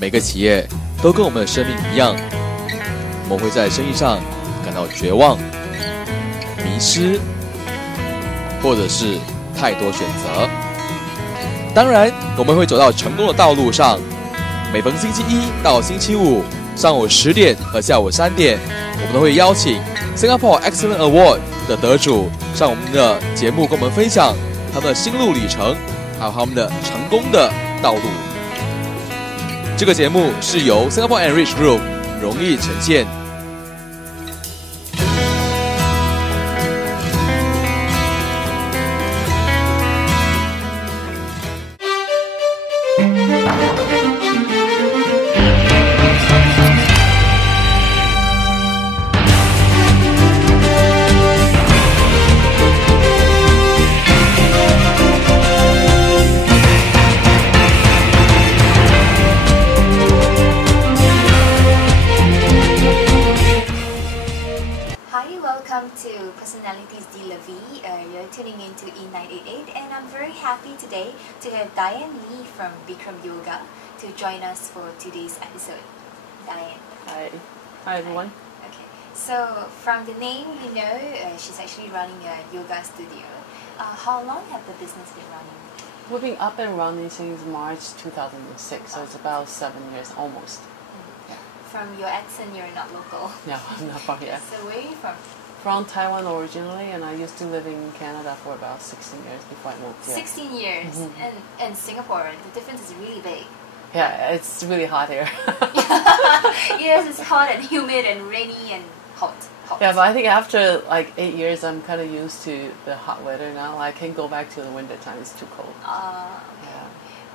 每个企业都跟我们的生命一样，我们会在生意上感到绝望、迷失，或者是太多选择。当然，我们会走到成功的道路上。每逢星期一到星期五上午10点和下午3点，我们都会邀请 Singapore Excellent Award 的得主上我们的节目，跟我们分享他们的心路历程，还有他们的成功的道路。这个节目是由 Singapore Enrich Group 荣誉呈现。Tuning into E988, and I'm very happy today to have Diane Lee from Bikram Yoga to join us for today's episode. Diane. Hi everyone. Okay, so from the name we know, she's actually running a yoga studio. How long have the business been running? We've been up and running since March 2006, so it's about 7 years almost. Yeah. From your accent, you're not local. No, I'm not from here. So where are you from? From Taiwan originally, and I used to live in Canada for about 16 years before I moved here. 16 years, and Singapore, the difference is really big. Yeah, it's really hot here. Yes, it's hot and humid and rainy and hot. Yeah, but I think after like 8 years, I'm kind of used to the hot weather now. I can't go back to the winter time; it's too cold. Okay. Yeah.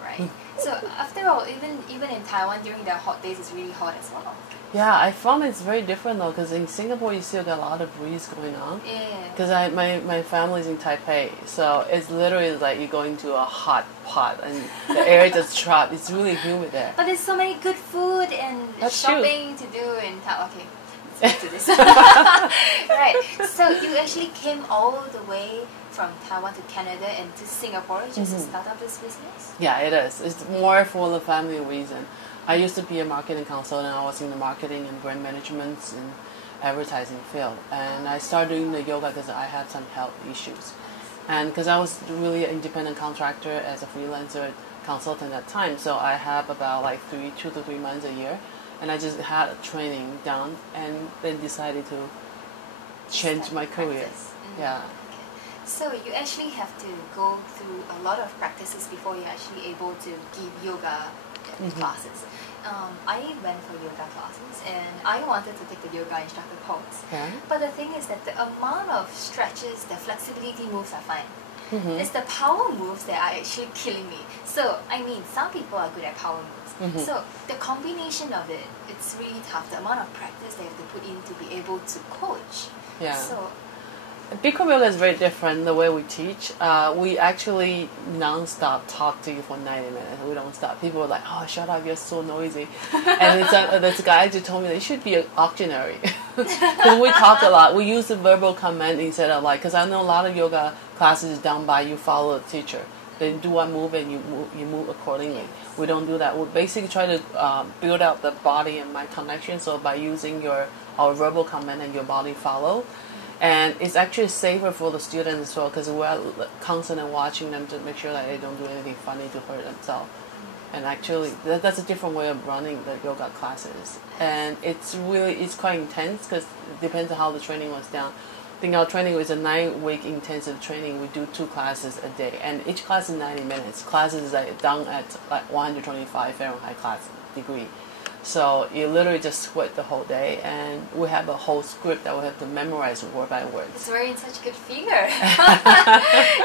Right. So after all, even in Taiwan during the hot days, it's really hot as well. Yeah, I found it's very different though, because in Singapore you still got a lot of breeze going on. Yeah. Because my family's in Taipei, so it's literally like you're going to a hot pot and the air just trapped. It's really humid there. But there's so many good food and That's shopping to do in Taiwan. Okay, let's do this. Right. So you actually came all the way from Taiwan to Canada and to Singapore just to start up this business? Yeah, it is. It's more for the family reason. I used to be a marketing consultant. I was in the marketing and brand management and advertising field. And I started doing the yoga because I had some health issues. And because I was really an independent contractor as a freelancer consultant at the time, so I have about like 2 to 3 months a year. And I just had a training done and then decided to change my career. Yeah. Okay. So you actually have to go through a lot of practices before you're actually able to give yoga classes. I went for yoga classes and I wanted to take the yoga instructor course. Yeah. But the thing is that the amount of stretches, the flexibility moves are fine. It's the power moves that are actually killing me. So, I mean, some people are good at power moves. So, the combination of it, it's really tough. The amount of practice they have to put in to be able to coach. Yeah. So, Bikram Yoga is very different the way we teach. We actually non-stop talk to you for 90 minutes. We don't stop. People are like, oh, shut up, you're so noisy. And this guy just told me that you should be an auctioneer. Because we talk a lot. We use the verbal command instead of like, because I know a lot of yoga classes is done by you follow the teacher. They do one move and you move accordingly. We don't do that. We basically try to build out the body and mind connection. So by using our verbal command and your body follow. And it's actually safer for the students as well because we're constantly watching them to make sure that they don't do anything funny to hurt themselves. And actually, that's a different way of running the yoga classes. And it's quite intense because it depends on how the training was done. I think our training was a 9-week intensive training. We do 2 classes a day, and each class is 90 minutes. Classes is done at like 125 Fahrenheit degree. So you literally just sweat the whole day, and we have a whole script that we have to memorize word by word. it's wearing such a good figure.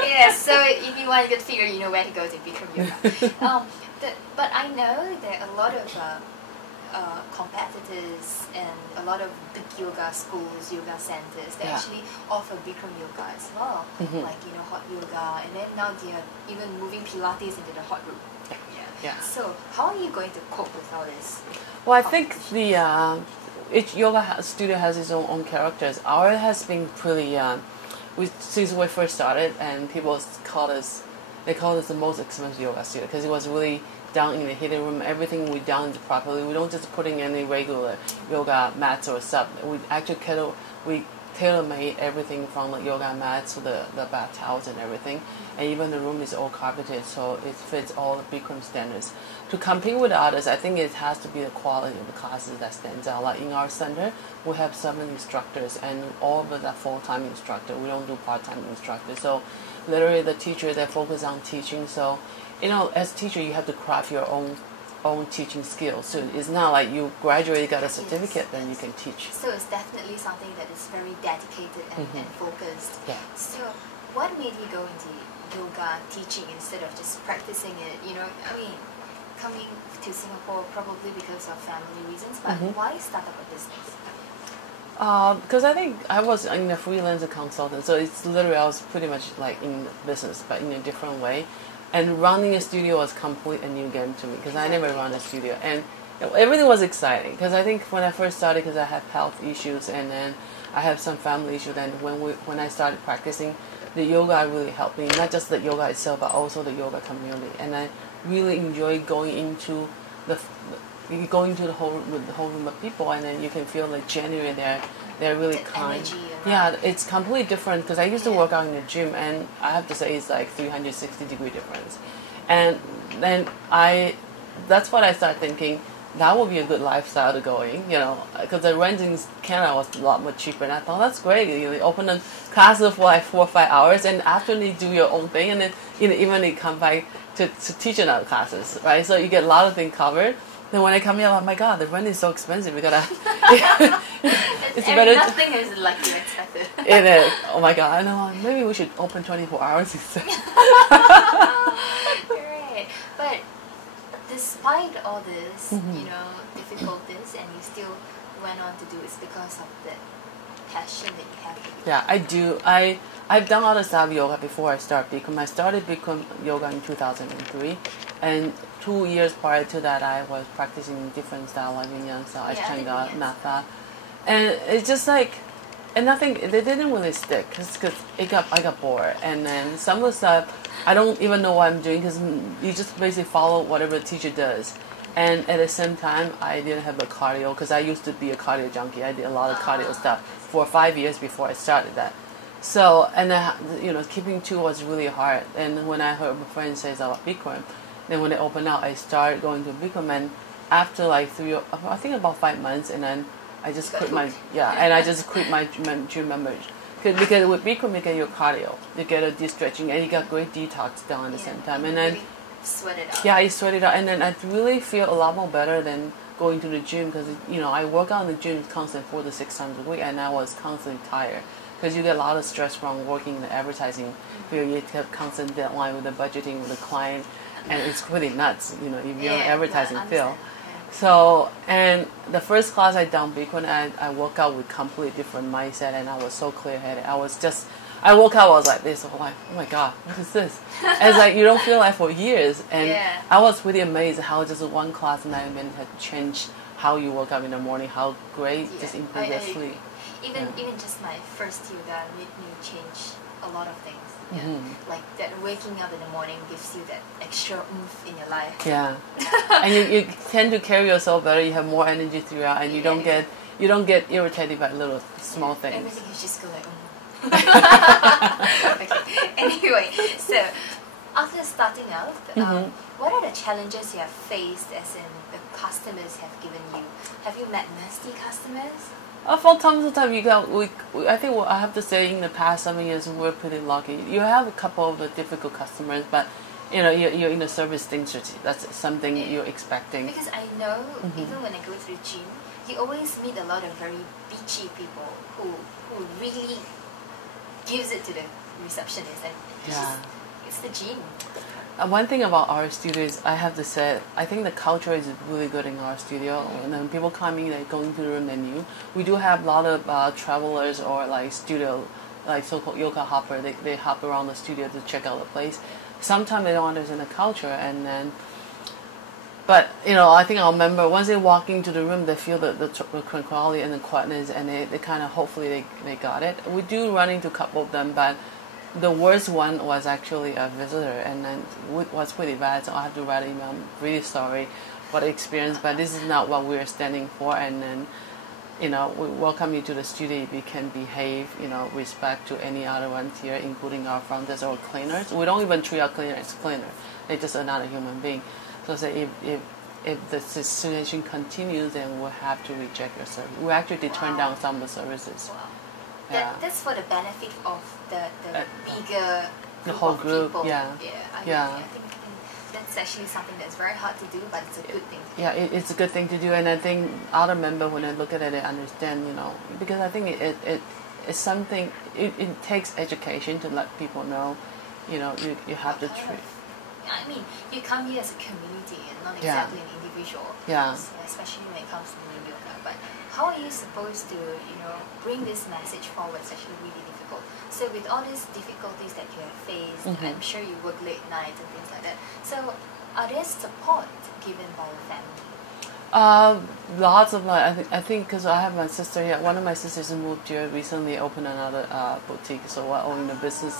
Yeah, so if you want a good figure, you know where to go to Bikram Yoga. But I know that a lot of competitors and a lot of big yoga schools, yoga centers, they actually offer Bikram Yoga as well. Like, hot yoga, and then now they're even moving Pilates into the hot room. Yeah. So how are you going to cope with all this? Well, I think each yoga studio has its own characters. Ours has been pretty. Since we first started, and people called us the most expensive yoga studio because it was really done in the hidden room. Everything we done properly. We don't just put in any regular yoga mats or stuff. We actually tailor-made everything from the yoga mats to the bath towels and everything. And even the room is all carpeted, so it fits all the Bikram standards. To compete with others, I think it has to be the quality of the classes that stands out. Like in our center, we have 7 instructors, and all of them are full-time instructor. We don't do part-time instructors. So literally the teacher, they focus on teaching. So, as a teacher, you have to craft your own teaching skills. So it's not like you graduate, got a certificate, then you can teach. So it's definitely something that is very dedicated and focused. Yeah. So what made you go into yoga teaching instead of just practicing it? Coming to Singapore probably because of family reasons, but why start up a business? Because I think I was in a freelancer consultant, so it's literally I was pretty much like in business, but in a different way. And running a studio was complete a new game to me because I never run a studio, and everything was exciting. Because I think when I first started, because I had health issues, and then I have some family issues, and when I started practicing, the yoga really helped me. Not just the yoga itself, but also the yoga community, and I really enjoy going into the whole room of people, and then you can feel like genuine. They're really the kind. Energy, Yeah, it's completely different because I used to work out in the gym, and I have to say it's like 360-degree difference. And then that's what I started thinking. That would be a good lifestyle to go in, because the rent in Canada was a lot more cheaper, and I thought that's great. You open a class for like 4 or 5 hours, and after you do your own thing, and then even you come back to teach another classes, right? So you get a lot of things covered. Then when I come here, I'm like, oh my god, the rent is so expensive. We gotta. It's better. Nothing is like you expected. It is. Oh my god, I know. Maybe we should open 24 hours instead. Right, but despite all this, difficulties, and you still went on to do it because of the passion that you have. Yeah, I do. I've done other style yoga before I started Bikram. I started Bikram yoga in 2003, and 2 years prior to that, I was practicing different style, like Vinyasa style, Ashtanga, Natha, and it's just like, and nothing. They didn't really stick because I got bored, and then some of the stuff I don't even know what I'm doing because you just basically follow whatever the teacher does. And at the same time, I didn't have a cardio because I used to be a cardio junkie. I did a lot of cardio stuff for 5 years before I started that. So, and then, keeping 2 was really hard. And when I heard my friend say about Bikram, then when it opened up, I started going to Bikram. And after like about 5 months, and then I just quit my gym membership. Because with Bikram, you get your cardio, you get a de-stretching, and you got great detox done at the same time. And then sweat it out. Yeah, I sweat it out, and then I really feel a lot more better than going to the gym because I work out in the gym constantly 4 to 6 times a week, and I was constantly tired because you get a lot of stress from working in the advertising field. You have constant deadline with the budgeting with the client, and it's really nuts. If you're in the advertising field. So, and the first class I done Bikram, I woke out with completely different mindset, and I was so clear-headed. I woke up, I was like this, I'm like, oh my god, what is this? And it's like, you don't feel like for years. And I was really amazed how just one class 9 minutes had changed how you woke up in the morning, how great just improve your sleep. Even just my first yoga made me change a lot of things. Like that waking up in the morning gives you that extra oomph in your life. Yeah. And you tend to carry yourself better, you have more energy throughout, and you don't get irritated by little small things. Everything is just go like, Okay. Anyway, so after starting out, what are the challenges you have faced, as in the customers have given you? Have you met nasty customers? From time to time, I think I have to say in the past 7 years we're pretty lucky. You have a couple of the difficult customers, but you're in the service industry. That's something you're expecting. Because I know even when I go to the gym, you always meet a lot of very bitchy people who really gives it to the receptionist, and it's the gym. One thing about our studio is, I have to say, I think the culture is really good in our studio. And then people coming, like going to the room, they're new. We do have a lot of travelers or like studio, like so-called yoga hopper. They hop around the studio to check out the place. Sometimes they don't understand the culture, and then. But I think I'll remember once they walk into the room, they feel the tranquility and the quietness, and they kind of hopefully they got it. We do run into a couple of them, but the worst one was actually a visitor, and then it was pretty bad. So I have to write an email. I'm really sorry for the experience, but this is not what we're standing for. And then, we welcome you to the studio if you can behave, respect to any other ones here, including our front desk or cleaners. We don't even treat our cleaner as cleaner. They're just another human being. So say if the situation continues, then we'll have to reject your service. We actually turn down some of the services. Wow. Yeah. That's for the benefit of the bigger the whole group. People. Yeah. I think that's actually something that's very hard to do, but it's a good thing. Yeah, it's a good thing to do, and I think other members, when they look at it, they understand. Because I think it's something. It takes education to let people know. You have to treat. I mean, you come here as a community and not exactly an individual. Yeah. Especially when it comes to new yoga. But how are you supposed to, bring this message forward? It's actually really difficult. So with all these difficulties that you have faced, I'm sure you work late nights and things like that. So are there support given by your family? Lots of I think because I have my sister here. One of my sisters moved here recently, opened another boutique, so we're owning the business.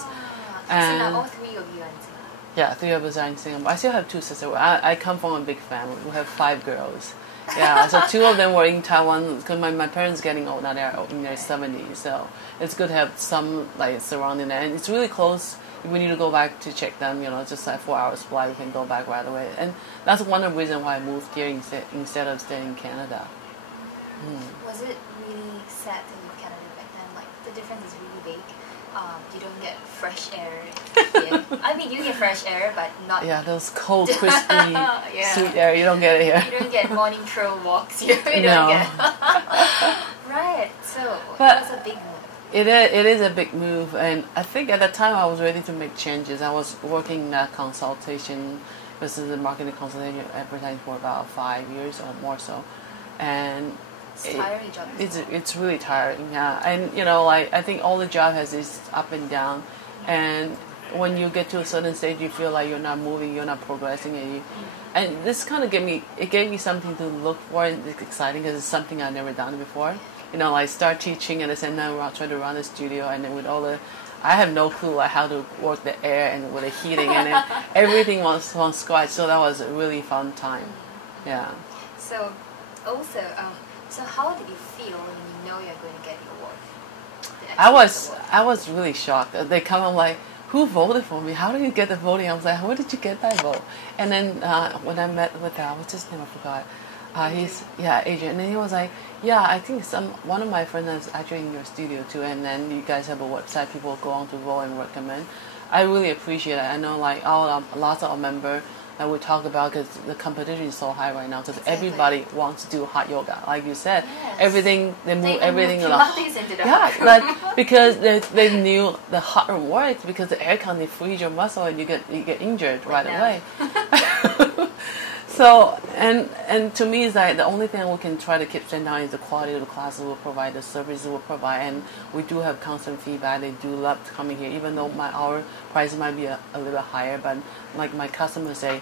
So now all three of you are in Singapore. Yeah, 3 of us are in Singapore. I still have 2 sisters. I come from a big family. We have 5 girls. Yeah, so 2 of them were in Taiwan because my parents getting old now. They're in their 70s, so it's good to have some surrounding there. And it's really close. If we need to go back to check them, just 4 hours flight, we can go back right away. And that's one of the reasons why I moved here instead of staying in Canada. Was it really sad to leave Canada back then? Like the difference is really big. You don't get fresh air here. I mean, you get fresh air, but not... Yeah, those cold, crispy, sweet air, you don't get it here. You don't get morning trail walks here. You no. don't get Right, so it was a big move. It is a big move, and I think at that time I was ready to make changes. I was working in that consultation, this is a marketing consultation advertising for about 5 years or more so. And it's tiring job. It's really tiring, yeah. And I think all the job has this up and down, and when you get to a certain stage, you feel like you're not moving, you're not progressing, and this kind of gave me something to look for, and it's exciting because it's something I've never done before. I start teaching and at the same time I try to run a studio, and then with all I have no clue how to work the air and with the heating, and then everything was on scratch. So that was a really fun time, yeah. So also. So how did you feel when you know you're going to get your award? I was really shocked. They come and like, who voted for me? How did you get the voting? I was like, where did you get that vote? And then when I met with what's his name? I forgot. He's Adrian. And then he was like, yeah, I think one of my friends is actually in your studio too. And then you guys have a website. People go on to vote and recommend. I really appreciate it. I know lots of our members that we talk about, because the competition is so high right now, because everybody wants to do hot yoga, like you said. Everything they move everything along. Because they knew the hot room works, because the air can freeze your muscle and you get injured right away. So and to me, it's like the only thing we can try to keep standing down is the quality of the classes we'll provide, the services we'll provide, and we do have constant feedback. They do love coming here, even though our price might be a little bit higher. But like my customers say,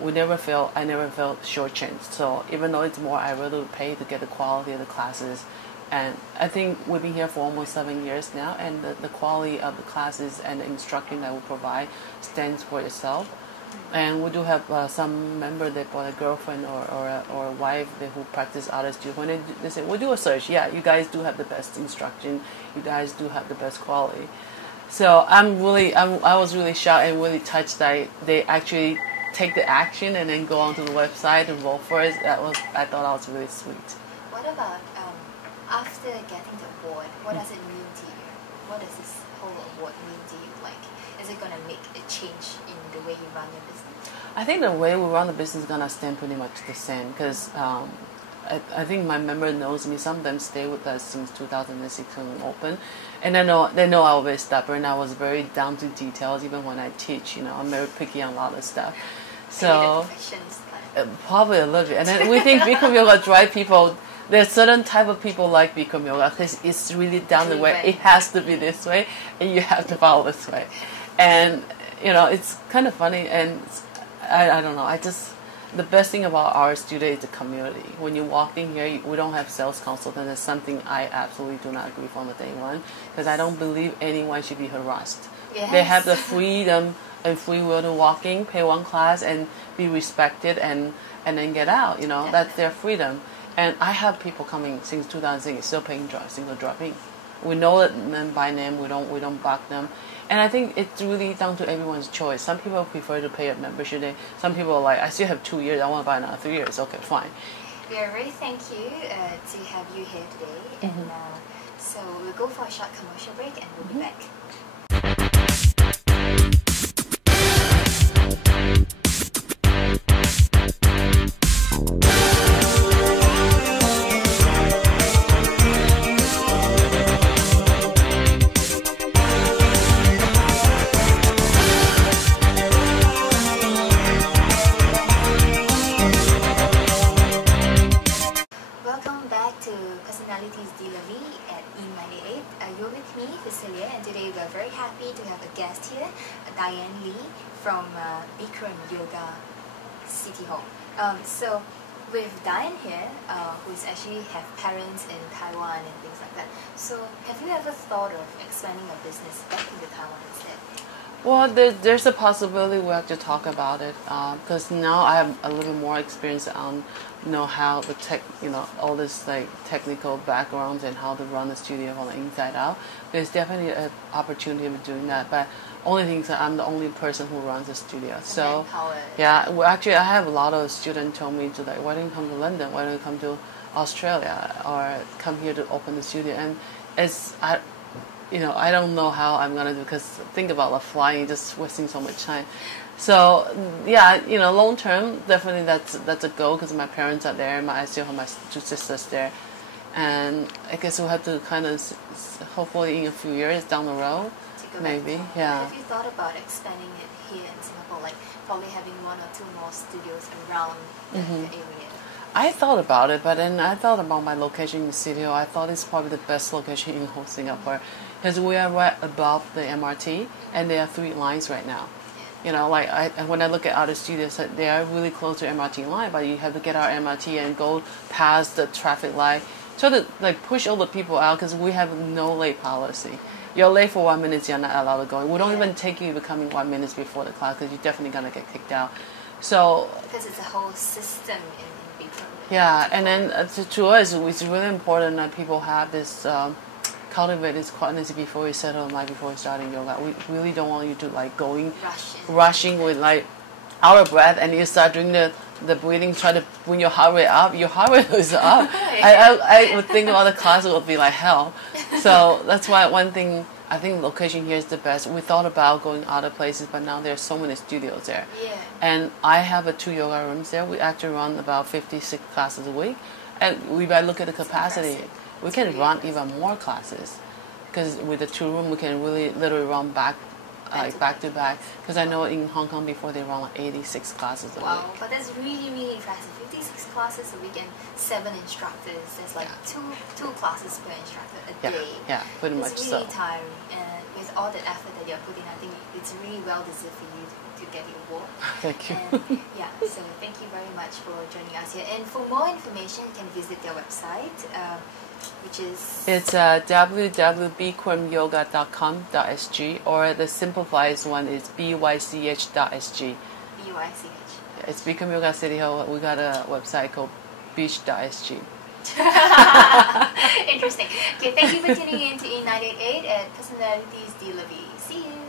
I never felt shortchanged. So even though it's more, I rather pay to get the quality of the classes. And I think we've been here for almost 7 years now, and the quality of the classes and the instruction that we provide stands for itself. And we do have some member that bought a girlfriend or a wife who practice out of studio. When they say, we'll do a search, yeah, you guys do have the best instruction, you guys do have the best quality. So I was really shocked and really touched that they actually take the action and then go onto the website and vote for it. I thought that was really sweet. What about after getting the award? What does it mean to you? What does this whole award mean to you? Like, is it gonna make a change in the way you run your business? I think the way we run the business is gonna stand pretty much the same, because I think my member knows me. Some of them stay with us since 2006 when we opened, and they know I was very stubborn. I was very down to details. Even when I teach, I'm very picky on a lot of stuff. So probably a little bit. And then we think Bikram yoga drive people. There's certain type of people like Bikram yoga because it's really down the way. It has to be this way, and you have to follow this way. And it's kind of funny, and I don't know. The best thing about our studio is the community. When you walk in here, we don't have sales consultants. That's something I absolutely do not agree from the day one, because I don't believe anyone should be harassed They have the freedom and free will to walk in, pay one class, and be respected, and then get out. You know, that's their freedom. And I have people coming since 2006 still paying single drop-in. We know them by name. We don't bug them. And I think it's really down to everyone's choice. Some people prefer to pay a membership day. Some people are like, I still have 2 years. I want to buy another 3 years. Okay, fine. We are very thank you to have you here today. And so we'll go for a short commercial break and we'll be back. And today we are very happy to have a guest here, Diane Lee from Bikram Yoga City Hall. So with Diane here, who's actually have parents in Taiwan and things like that. So have you ever thought of expanding your business back into Taiwan instead? Well, there's a possibility we have to talk about it because now I have a little more experience on, how the all this like technical backgrounds and how to run the studio from the inside out. There's definitely an opportunity of doing that, but only thing is that I'm the only person who runs the studio. So yeah, well, actually I have a lot of students tell me to like, why don't you come to London? Why don't you come to Australia or come here to open the studio? And I don't know how I'm gonna do because think about the flying, just wasting so much time. So yeah, long term, definitely that's a goal because my parents are there. I still have my 2 sisters there, and I guess we'll have to kind of hopefully in a few years down the road, maybe. Yeah. Have you thought about expanding it here in Singapore, like probably having 1 or 2 more studios around the area? I thought about it, but then I thought about my location in City Hall. I thought it's probably the best location in whole Singapore because we are right above the MRT and there are 3 lines right now. When I look at other studios, they are really close to MRT line, but you have to get our MRT and go past the traffic light. So to push all the people out because we have no late policy. You're late for 1 minute, you're not allowed to go. We don't even take you coming 1 minute before the class because you're definitely gonna get kicked out. So because it's a whole system in Bikram. Yeah, and then to us, it's really important that people have this cultivate this quietness before you settle before you starting yoga. We really don't want you to rushing with out of breath, and you start doing the breathing, try to bring your heart rate up. Your heart rate is up. I would think all the classes would be like hell. So that's why one thing I think location here is the best. We thought about going other places, but now there's so many studios there. Yeah. And I have 2 yoga rooms there. We actually run about 56 classes a week, and we look at the capacity. We can run even more classes because with the 2 room we can literally run back to back. Because I know in Hong Kong before they run 86 classes a week. Wow, but that's really, really impressive. 56 classes a week and 7 instructors. There's two classes per instructor a day. Yeah, pretty much so. It's really tiring, and with all the effort that you're putting, I think it's really well deserved for you to get the award. Thank you. And, so thank you very much for joining us here. And for more information, you can visit their website, which is... It's www.bikramyoga.com.sg, or the simplified one is bych.sg. BYCH. It's Bikram Yoga City Hall. We got a website called beach.sg. Interesting. Okay, thank you for tuning in to E988 at Personalities D. Levy. See you.